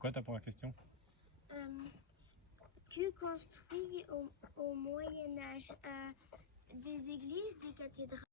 quoi ta première question? Que construit au Moyen-Âge des églises, des cathédrales?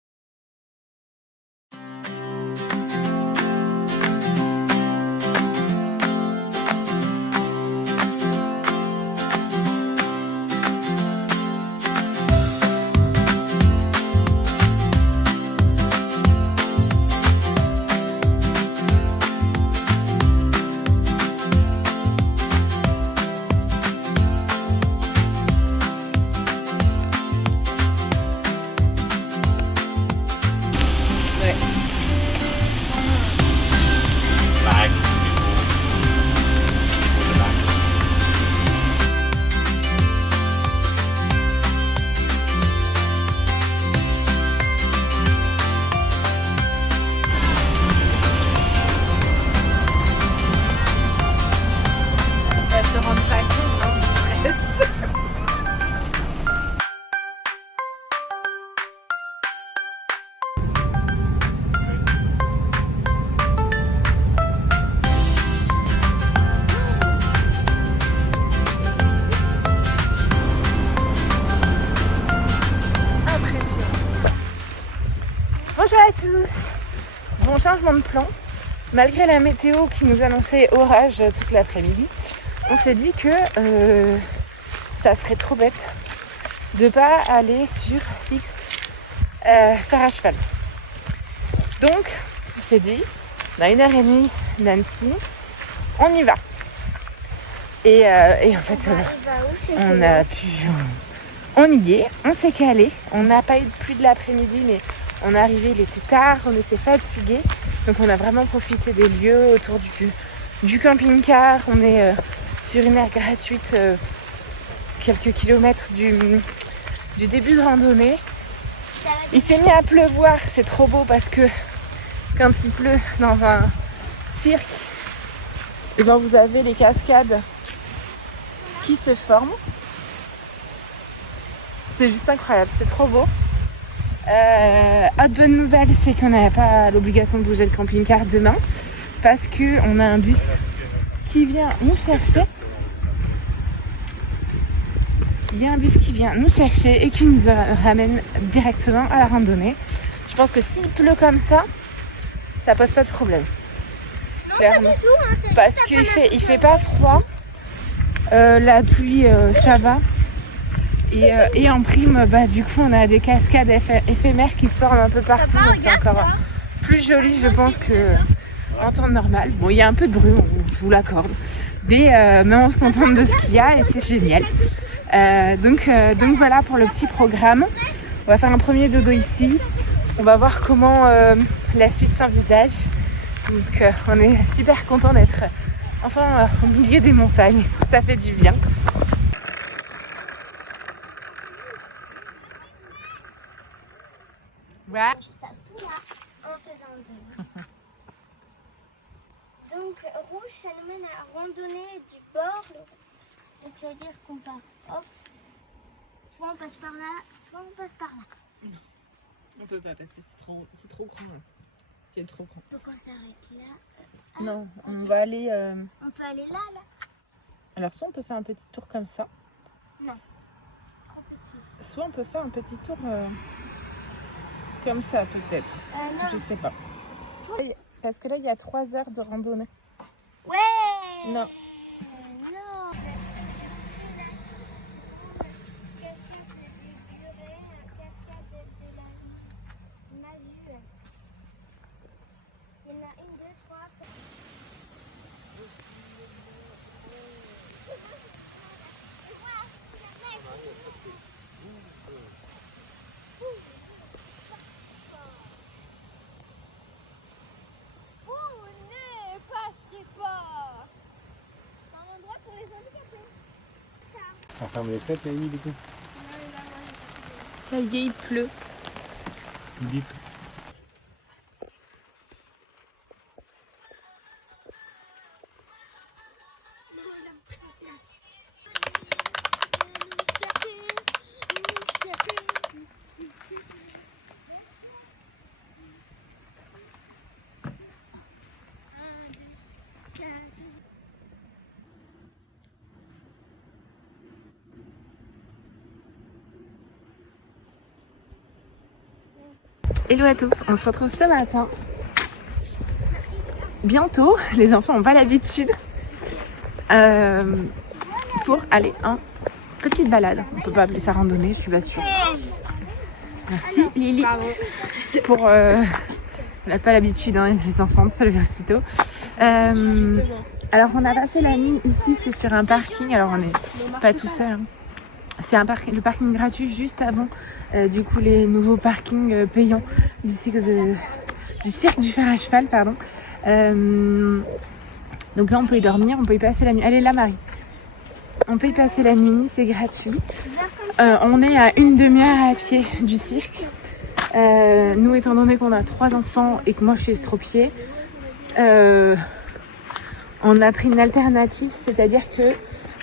Bonjour à tous. Bon changement de plan. Malgré la météo qui nous annonçait orage toute l'après-midi, on s'est dit que ça serait trop bête de pas aller sur Sixte faire à cheval. Donc on s'est dit, on a 1h30 Nancy, on y va. Et en fait on y est, on s'est calé, on n'a pas eu de pluie de l'après-midi mais on est arrivé, il était tard, on était fatigués, donc on a vraiment profité des lieux autour du camping-car. On est sur une aire gratuite, quelques kilomètres du début de randonnée. Il s'est mis à pleuvoir, c'est trop beau parce que quand il pleut dans un cirque, et ben vous avez les cascades qui se forment. C'est juste incroyable, c'est trop beau. Autre bonne nouvelle, c'est qu'on n'avait pas l'obligation de bouger le camping-car demain parce qu'on a un bus qui vient nous chercher. Il y a un bus qui vient nous chercher et qui nous ramène directement à la randonnée. Je pense que s'il pleut comme ça pose pas de problème. Clairement. Parce qu'il fait pas froid. La pluie, ça va. Et en prime, du coup, on a des cascades éphémères qui se forment un peu partout. Donc c'est encore plus joli, je pense, qu'en temps normal. Bon, il y a un peu de bruit, je vous l'accorde. Mais on se contente de ce qu'il y a et c'est génial. Donc voilà pour le petit programme. On va faire un premier dodo ici. On va voir comment la suite s'envisage. Donc on est super content d'être enfin au milieu des montagnes. Ça fait du bien. Ouais. Juste à tout là, en faisant le Donc rouge, ça nous mène à randonner du bord. Donc ça veut dire qu'on part, hop, soit on passe par là, soit on passe par là. On peut pas passer, c'est trop grand. C'est trop grand. Donc on s'arrête là. Non, on va aller... On peut aller là. Alors soit on peut faire un petit tour comme ça. Non, trop petit. Soit on peut faire un petit tour comme ça peut-être. Non. Je sais pas. Parce que là il y a 3 heures de randonnée. Ouais. Non. Non. Il y en a 1, 2, 3. On ferme les fêtes, Aïe, du coup. Ça y est, il pleut. Bip. Hello à tous, on se retrouve ce matin. Bientôt, les enfants n'ont pas l'habitude pour aller en petite balade. On peut pas appeler ça randonnée, je suis pas sûre. Merci Lily. Pour, on n'a pas l'habitude, hein, les enfants de se lever aussitôt. Alors on a passé la nuit ici, c'est sur un parking. Alors on n'est pas tout seul. Hein. C'est le parking gratuit juste avant. Du coup les nouveaux parkings payants du cirque du fer à cheval, pardon. Donc là on peut y dormir, on peut y passer la nuit. Elle est là Marie. On peut y passer la nuit, c'est gratuit. On est à une demi-heure à pied du cirque. Nous étant donné qu'on a 3 enfants et que moi je suis estropiée, on a pris une alternative, c'est-à-dire que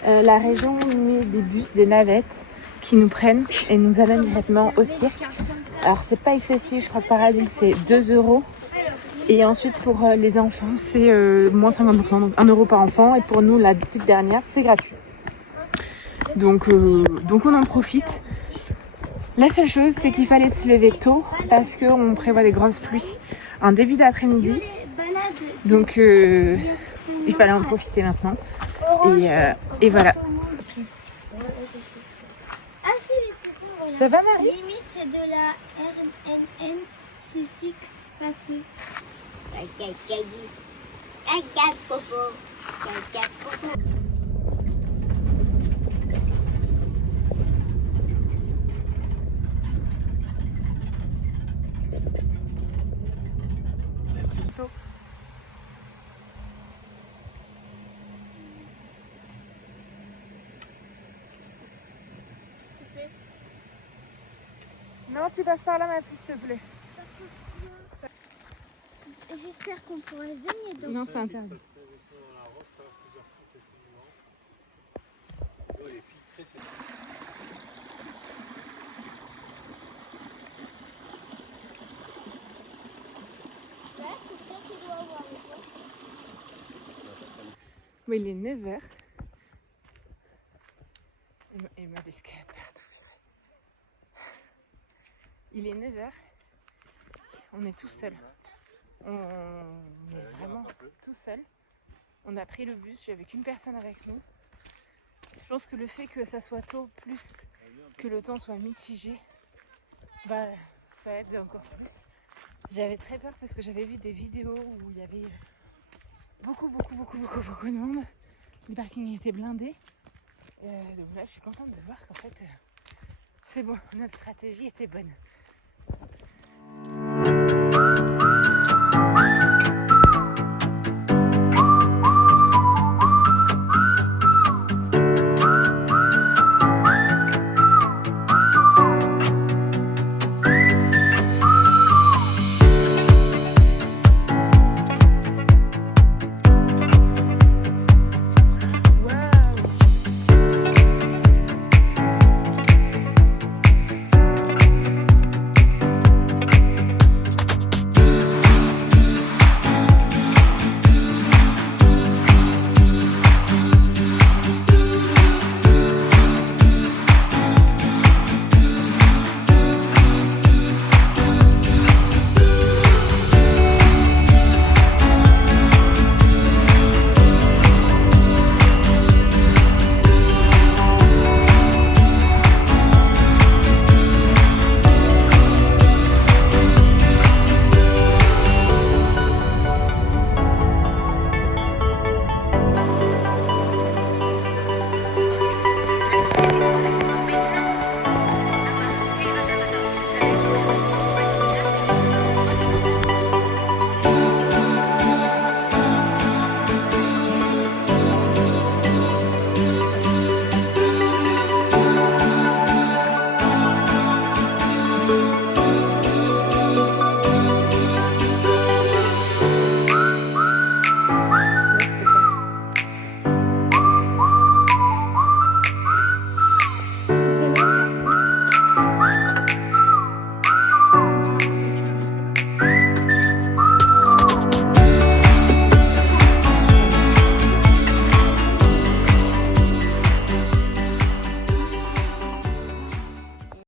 la région met des bus, des navettes qui nous prennent et nous amènent directement au cirque. Alors c'est pas excessif, je crois que par adulte c'est 2 €. Et ensuite pour les enfants c'est moins 50%, donc 1 € par enfant. Et pour nous la petite dernière c'est gratuit. Donc on en profite. La seule chose c'est qu'il fallait se lever tôt parce qu'on prévoit des grosses pluies en début d'après-midi. Donc il fallait en profiter maintenant. Et voilà. Ah si, les cocons, voilà. Ça va Marie? Limite de la RNN, ce six passé. Non, tu passes par là ma fille, s'il te plaît. J'espère qu'on pourra se baigner dans Non, c'est interdit. Bon, il est 9h. Et m'a d'escalade partout. Il est 9h. On est tous seuls. On est vraiment tout seul. On a pris le bus, je suis avec une personne avec nous. Je pense que le fait que ça soit tôt plus que le temps soit mitigé, bah ça aide encore plus. J'avais très peur parce que j'avais vu des vidéos où il y avait beaucoup de monde. Le parking était blindé. Donc là je suis contente de voir qu'en fait c'est bon, notre stratégie était bonne.